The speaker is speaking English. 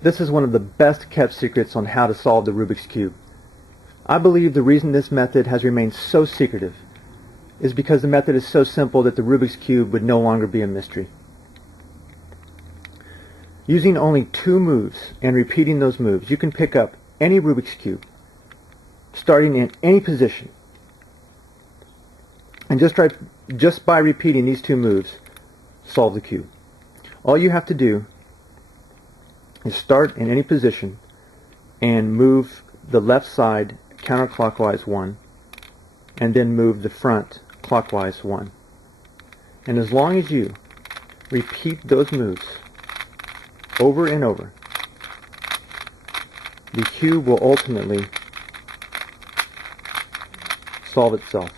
This is one of the best kept secrets on how to solve the Rubik's Cube. I believe the reason this method has remained so secretive is because the method is so simple that the Rubik's Cube would no longer be a mystery. Using only 2 moves and repeating those moves, you can pick up any Rubik's Cube, starting in any position. And just by repeating these 2 moves, solve the cube. All you have to do is start in any position and move the left side counterclockwise 1, and then move the front clockwise 1. And as long as you repeat those moves over and over, the cube will ultimately solve itself.